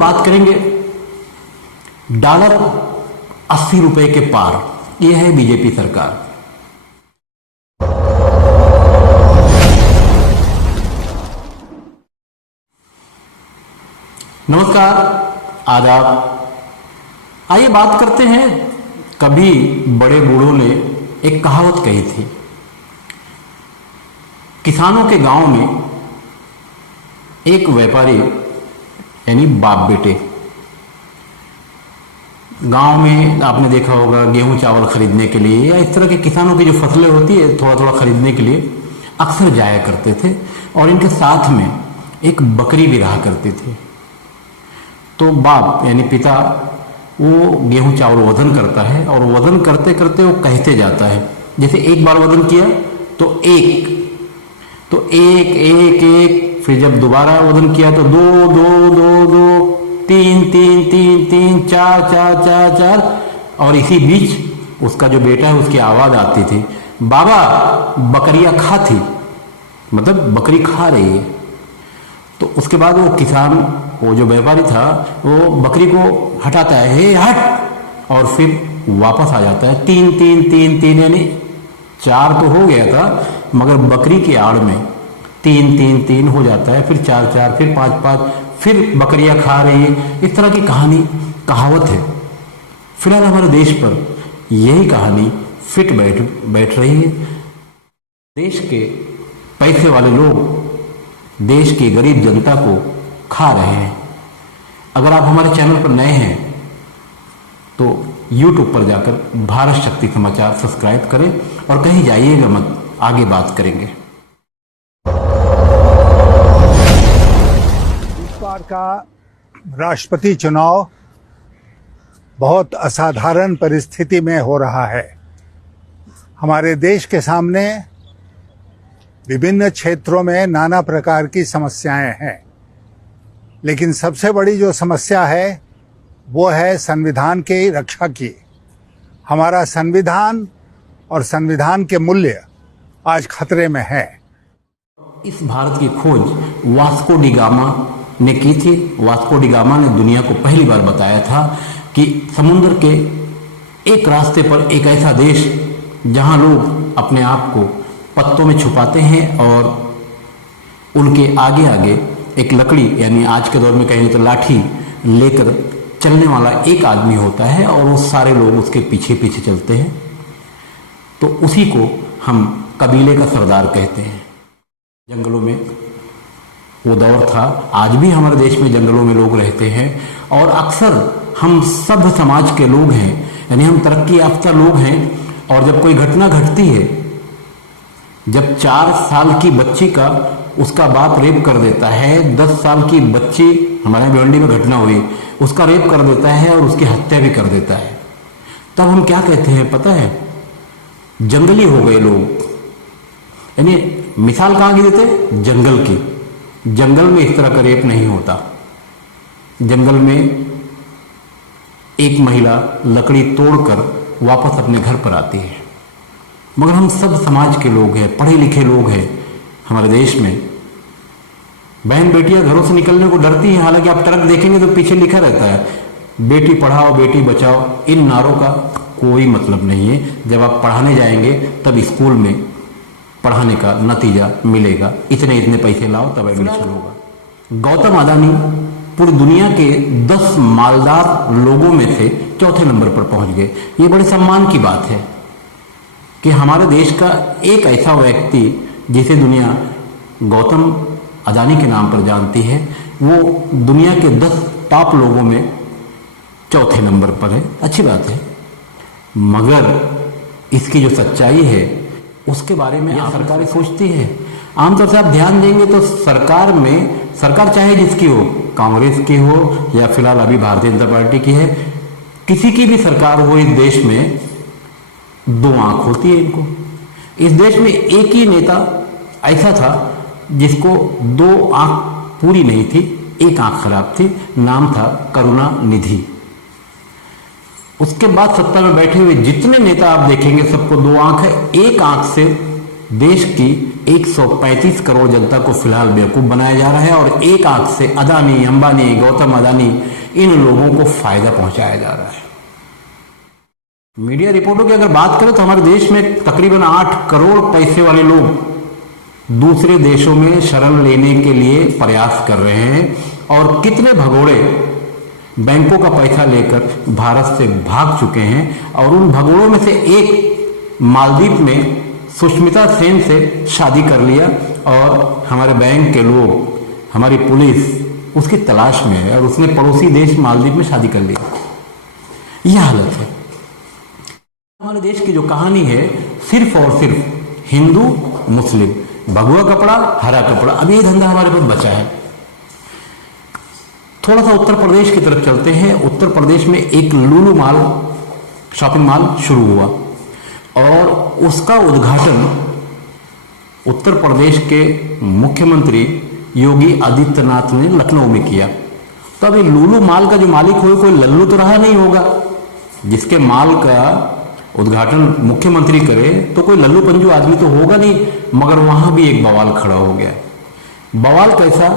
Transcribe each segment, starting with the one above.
बात करेंगे डॉलर 80 रुपए के पार। यह है बीजेपी सरकार। नमस्कार, आदाब। आइए बात करते हैं। कभी बड़े बूढ़ों ने एक कहावत कही थी, किसानों के गांव में एक व्यापारी यानी बाप बेटे, गांव में आपने देखा होगा गेहूं चावल खरीदने के लिए या इस तरह के किसानों की जो फसलें होती है थोड़ा थोड़ा खरीदने के लिए अक्सर जाया करते थे, और इनके साथ में एक बकरी भी रहा करती थी। तो बाप यानी पिता वो गेहूं चावल वजन करता है, और वजन करते करते वो कहते जाता है, जैसे एक बार वजन किया तो एक एक, फिर जब दोबारा वजन किया तो दो दो दो दो, तीन तीन तीन तीन, चार चार चार चार, और इसी बीच उसका जो बेटा है उसकी आवाज आती थी, बाबा बकरियां खाती, मतलब बकरी खा रही है। तो उसके बाद वो किसान, वो जो व्यापारी था, वो बकरी को हटाता है, हे हट, और फिर वापस आ जाता है। तीन तीन तीन तीन, यानी चार तो हो गया था, मगर बकरी की आड़ में तीन तीन तीन हो जाता है, फिर चार चार, फिर पांच पांच, फिर बकरियां खा रही है। इस तरह की कहानी, कहावत है। फिलहाल हमारे देश पर यही कहानी फिट बैठ रही है। देश के पैसे वाले लोग देश की गरीब जनता को खा रहे हैं। अगर आप हमारे चैनल पर नए हैं तो YouTube पर जाकर भारत शक्ति समाचार सब्सक्राइब करें, और कहीं जाइएगा मत, आगे बात करेंगे। इस बार का राष्ट्रपति चुनाव बहुत असाधारण परिस्थिति में हो रहा है। हमारे देश के सामने विभिन्न क्षेत्रों में नाना प्रकार की समस्याएं हैं, लेकिन सबसे बड़ी जो समस्या है वो है संविधान की रक्षा की। हमारा संविधान और संविधान के मूल्य आज खतरे में है। इस भारत की खोज वास्को डी गामा ने की थी। वास्को डी गामा ने दुनिया को पहली बार बताया था कि समुद्र के एक रास्ते पर एक ऐसा देश जहां लोग अपने आप को पत्तों में छुपाते हैं, और उनके आगे आगे एक लकड़ी, यानी आज के दौर में कहेंगे तो लाठी लेकर चलने वाला एक आदमी होता है, और वो सारे लोग उसके पीछे पीछे चलते हैं। तो उसी को हम कबीले का सरदार कहते हैं। जंगलों में वो दौर था, आज भी हमारे देश में जंगलों में लोग रहते हैं, और अक्सर हम सभ्य समाज के लोग हैं, यानी हम तरक्की याफ्ता लोग हैं। और जब कोई घटना घटती है, जब 4 साल की बच्ची का उसका बाप रेप कर देता है, 10 साल की बच्ची, हमारे भिवंडी में घटना हुई, उसका रेप कर देता है और उसकी हत्या भी कर देता है, तब हम क्या कहते हैं पता है? जंगली हो गए लोग। यानी मिसाल कहां की देते? जंगल की। जंगल में इस तरह का रेप नहीं होता। जंगल में एक महिला लकड़ी तोड़कर वापस अपने घर पर आती है। मगर हम सब समाज के लोग हैं, पढ़े लिखे लोग हैं हमारे देश में। बहन बेटियां घरों से निकलने को डरती हैं, हालांकि आप ट्रक देखेंगे तो पीछे लिखा रहता है बेटी पढ़ाओ बेटी बचाओ। इन नारों का कोई मतलब नहीं है। जब आप पढ़ाने जाएंगे तब स्कूल में पढ़ाने का नतीजा मिलेगा, इतने इतने पैसे लाओ तब एडमिशन होगा। गौतम अदानी पूरी दुनिया के 10 मालदार लोगों में से चौथे नंबर पर पहुंच गए। ये बड़े सम्मान की बात है कि हमारे देश का एक ऐसा व्यक्ति जिसे दुनिया गौतम अदानी के नाम पर जानती है, वो दुनिया के 10 टॉप लोगों में चौथे नंबर पर है। अच्छी बात है, मगर इसकी जो सच्चाई है उसके बारे में सरकारें सोचती है। आमतौर से आप ध्यान देंगे तो सरकार में, सरकार चाहे जिसकी हो, कांग्रेस की हो या फिलहाल अभी भारतीय जनता पार्टी की है, किसी की भी सरकार हो, इस देश में 2 आंख होती है इनको। इस देश में एक ही नेता ऐसा था जिसको 2 आंख पूरी नहीं थी, एक आंख खराब थी, नाम था करुणानिधि। उसके बाद सत्ता में बैठे हुए जितने नेता आप देखेंगे सबको 2 आंख है। एक आंख से देश की 135 करोड़ जनता को फिलहाल बेवकूफ बनाया जा रहा है और एक आंख से अदानी, अंबानी, गौतम अदानी, इन लोगों को फायदा पहुंचाया जा रहा है। मीडिया रिपोर्टों की अगर बात करें तो हमारे देश में तकरीबन 8 करोड़ पैसे वाले लोग दूसरे देशों में शरण लेने के लिए प्रयास कर रहे हैं और कितने भगोड़े बैंकों का पैसा लेकर भारत से भाग चुके हैं और उन भगोड़ों में से एक मालदीव में सुष्मिता सेन से शादी कर लिया और हमारे बैंक के लोग, हमारी पुलिस उसकी तलाश में है और उसने पड़ोसी देश मालदीव में शादी कर लिया। यह हालत है हमारे देश की। जो कहानी है सिर्फ और सिर्फ हिंदू मुस्लिम, भगवा कपड़ा हरा कपड़ा, अब ये धंधा हमारे पास बचा है। थोड़ा सा उत्तर प्रदेश की तरफ चलते हैं। उत्तर प्रदेश में एक लुलु मॉल, शॉपिंग मॉल शुरू हुआ और उसका उद्घाटन उत्तर प्रदेश के मुख्यमंत्री योगी आदित्यनाथ ने लखनऊ में किया। तो अब ये लुलु मॉल का जो मालिक हो कोई लल्लू तो रहा नहीं होगा। जिसके मॉल का उद्घाटन मुख्यमंत्री करे तो कोई लल्लू पंजू आदमी तो होगा नहीं, मगर वहां भी एक बवाल खड़ा हो गया। बवाल कैसा?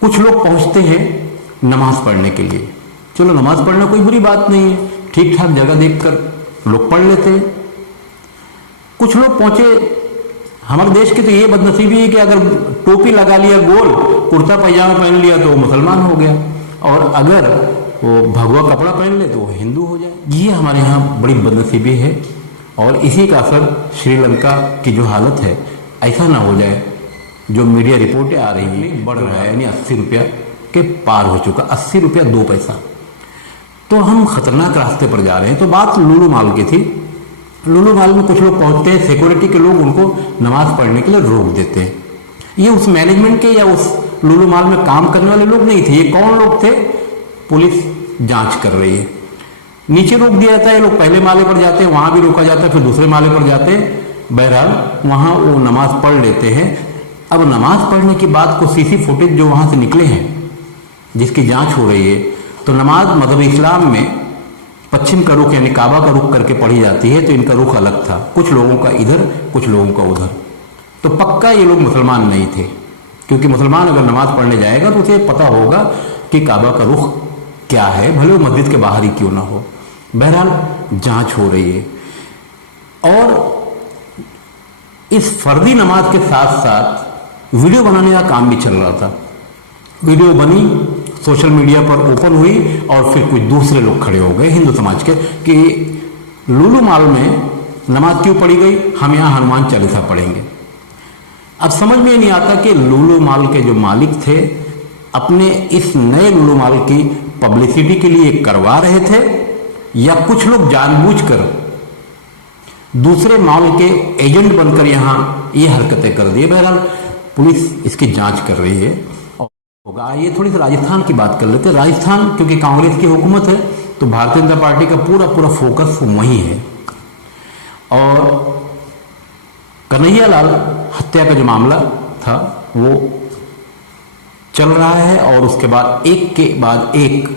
कुछ लोग पहुंचते हैं नमाज पढ़ने के लिए। चलो नमाज पढ़ना कोई बुरी बात नहीं है, ठीक ठाक जगह देखकर लोग पढ़ लेते हैं। कुछ लोग पहुंचे, हमारे देश की तो ये बदनसीबी है कि अगर टोपी लगा लिया गोल, कुर्ता पैजामा पहन लिया तो वो मुसलमान हो गया और अगर वो भगवा कपड़ा पहन ले तो वो हिंदू हो जाए। ये हमारे यहाँ बड़ी बदनसीबी है और इसी का असर श्रीलंका की जो हालत है, ऐसा ना हो जाए जो मीडिया रिपोर्टें आ रही हैं, बढ़ रहा है, यानी 80 रुपया के पार हो चुका, 80 रुपया 2 पैसा। तो हम खतरनाक रास्ते पर जा रहे हैं। तो बात लुलु मॉल की थी। लुलु मॉल में कुछ लोग पहुंचते हैं, सिक्योरिटी के लोग उनको नमाज पढ़ने के लिए रोक देते हैं। ये उस मैनेजमेंट के या उस लुलु मॉल में काम करने वाले लोग नहीं थे। ये कौन लोग थे? पुलिस जांच कर रही है। नीचे रोक दिया जाता है, लोग पहले माले पर जाते हैं, वहां भी रोका जाता है, फिर दूसरे माले पर जाते हैं। बहरहाल वहां वो नमाज पढ़ लेते हैं। अब नमाज पढ़ने की बात को सीसी फुटेज जो वहां से निकले हैं, जिसकी जांच हो रही है, तो नमाज मज़हब इस्लाम में पश्चिम का रुख यानी काबा का रुख करके पढ़ी जाती है। तो इनका रुख अलग था, कुछ लोगों का इधर, कुछ लोगों का उधर। तो पक्का ये लोग मुसलमान नहीं थे, क्योंकि मुसलमान अगर नमाज पढ़ने जाएगा तो उसे पता होगा कि काबा का रुख क्या है, भले वो मस्जिद के बाहर ही क्यों ना हो। बहरहाल जांच हो रही है और इस फर्जी नमाज के साथ साथ वीडियो बनाने का काम भी चल रहा था। वीडियो बनी, सोशल मीडिया पर ओपन हुई और फिर कुछ दूसरे लोग खड़े हो गए हिंदू समाज के कि लुलु मॉल में नमाज क्यों पढ़ी गई, हम यहां हनुमान चालीसा पढ़ेंगे। अब समझ में नहीं आता कि लुलु मॉल के जो मालिक थे अपने इस नए लुलु मॉल की पब्लिसिटी के लिए करवा रहे थे या कुछ लोग जानबूझकर दूसरे मॉल के एजेंट बनकर यहां ये हरकतें कर दी। बहरहाल पुलिस इसकी जांच कर रही है। होगा ये थोड़ी सी राजस्थान की बात कर लेते हैं। राजस्थान क्योंकि कांग्रेस की हुकूमत है तो भारतीय जनता पार्टी का पूरा पूरा फोकस वहीं है और कन्हैयालाल हत्या का जो मामला था वो चल रहा है और उसके बाद एक के बाद एक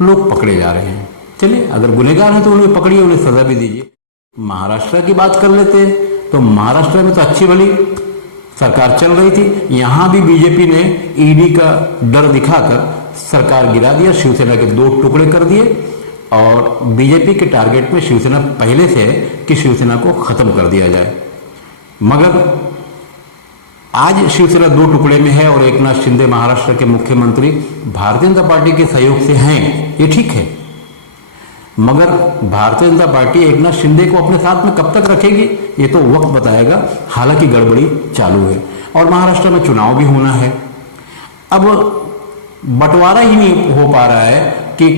लोग पकड़े जा रहे हैं। चलिए, अगर गुनहगार हैं तो उन्हें पकड़िए, उन्हें सजा भी दीजिए। महाराष्ट्र की बात कर लेते हैं तो महाराष्ट्र में तो अच्छी भली सरकार चल रही थी। यहां भी बीजेपी ने ईडी का डर दिखाकर सरकार गिरा दिया, शिवसेना के 2 टुकड़े कर दिए और बीजेपी के टारगेट में शिवसेना पहले से है कि शिवसेना को खत्म कर दिया जाए। मगर आज शिवसेना 2 टुकड़े में है और एकनाथ शिंदे महाराष्ट्र के मुख्यमंत्री भारतीय जनता पार्टी के सहयोग से हैं, ये ठीक है। मगर भारतीय जनता पार्टी एकनाथ शिंदे को अपने साथ में कब तक रखेगी ये तो वक्त बताएगा। हालांकि गड़बड़ी चालू है और महाराष्ट्र में चुनाव भी होना है। अब बंटवारा ही नहीं हो पा रहा है कि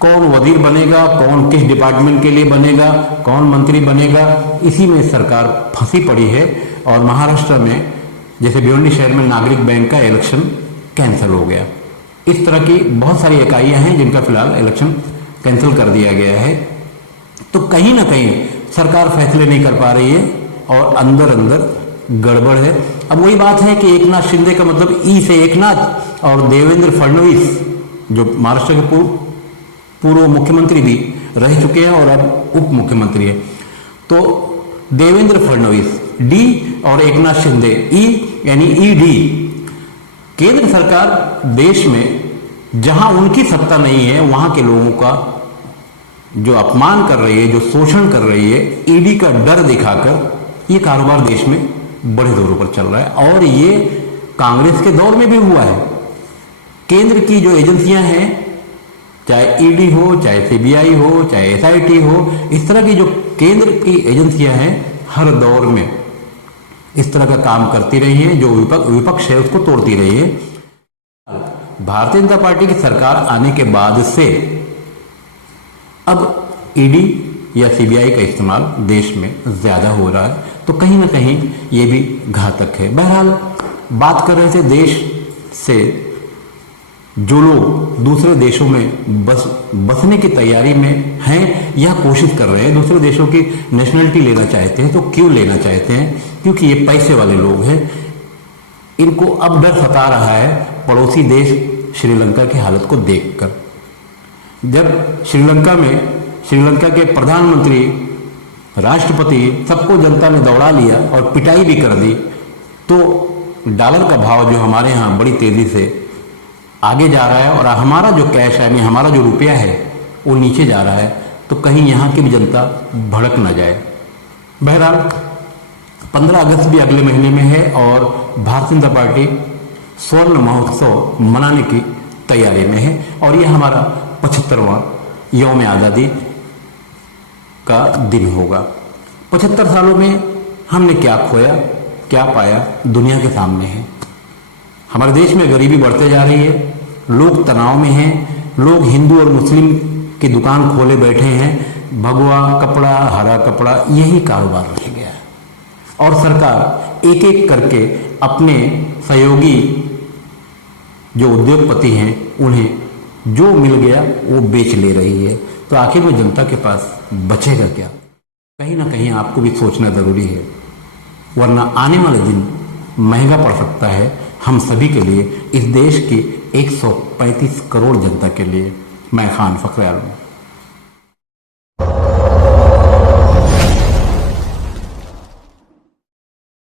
कौन वजीर बनेगा, कौन किस डिपार्टमेंट के लिए बनेगा, कौन मंत्री बनेगा। इसी में सरकार फंसी पड़ी है और महाराष्ट्र में जैसे भिवंडी शहर में नागरिक बैंक का इलेक्शन कैंसिल हो गया। इस तरह की बहुत सारी इकाइयां हैं जिनका फिलहाल इलेक्शन कैंसिल कर दिया गया है। तो कहीं ना कहीं सरकार फैसले नहीं कर पा रही है और अंदर अंदर गड़बड़ है। अब वही बात है कि एकनाथ शिंदे का मतलब ई से एकनाथ और देवेंद्र फडणवीस जो महाराष्ट्र के पूर्व मुख्यमंत्री भी रह चुके हैं और अब उप मुख्यमंत्री है। तो देवेंद्र फडणवीस डी और एकनाथ शिंदे ई यानी ईडी। केंद्र सरकार देश में जहां उनकी सत्ता नहीं है वहां के लोगों का जो अपमान कर रही है, जो शोषण कर रही है, ईडी का डर दिखाकर ये कारोबार देश में बड़े जोरों पर चल रहा है। और ये कांग्रेस के दौर में भी हुआ है। केंद्र की जो एजेंसियां हैं, चाहे ईडी हो, चाहे सीबीआई हो, चाहे एसआईटी हो, इस तरह की जो केंद्र की एजेंसियां हैं हर दौर में इस तरह का काम करती रही है। जो विपक्ष है उसको तोड़ती रही है। भारतीय जनता पार्टी की सरकार आने के बाद से अब ईडी या सीबीआई का इस्तेमाल देश में ज्यादा हो रहा है, तो कहीं ना कहीं ये भी घातक है। बहरहाल बात कर रहे थे देश से जो लोग दूसरे देशों में बसने की तैयारी में हैं या कोशिश कर रहे हैं, दूसरे देशों की नेशनलिटी लेना चाहते हैं। तो क्यों लेना चाहते हैं? क्योंकि ये पैसे वाले लोग हैं। इनको अब डर सता रहा है पड़ोसी देश श्रीलंका की हालत को देखकर। जब श्रीलंका के प्रधानमंत्री, राष्ट्रपति, सबको जनता ने दौड़ा लिया और पिटाई भी कर दी, तो डॉलर का भाव जो हमारे यहाँ बड़ी तेजी से आगे जा रहा है और हमारा जो कैश है यानी हमारा जो रुपया है वो नीचे जा रहा है, तो कहीं यहाँ की भी जनता भड़क न जाए। बहरहाल 15 अगस्त भी अगले महीने में है और भारतीय जनता पार्टी स्वर्ण महोत्सव मनाने की तैयारी में है और यह हमारा 75वां यौम आज़ादी का दिन होगा। 75 सालों में हमने क्या खोया, क्या पाया, दुनिया के सामने है। हमारे देश में गरीबी बढ़ते जा रही है, लोग तनाव में हैं, लोग हिंदू और मुस्लिम की दुकान खोले बैठे हैं, भगवा कपड़ा, हरा कपड़ा, यही कारोबार रह गया है। और सरकार एक एक करके अपने सहयोगी जो उद्योगपति हैं उन्हें जो मिल गया वो बेच ले रही है। तो आखिर में जनता के पास बचेगा क्या? कहीं ना कहीं आपको भी सोचना जरूरी है, वरना आने वाले दिन महंगा पड़ सकता है हम सभी के लिए, इस देश की 135 करोड़ जनता के लिए। मैं खान फखरे आलम।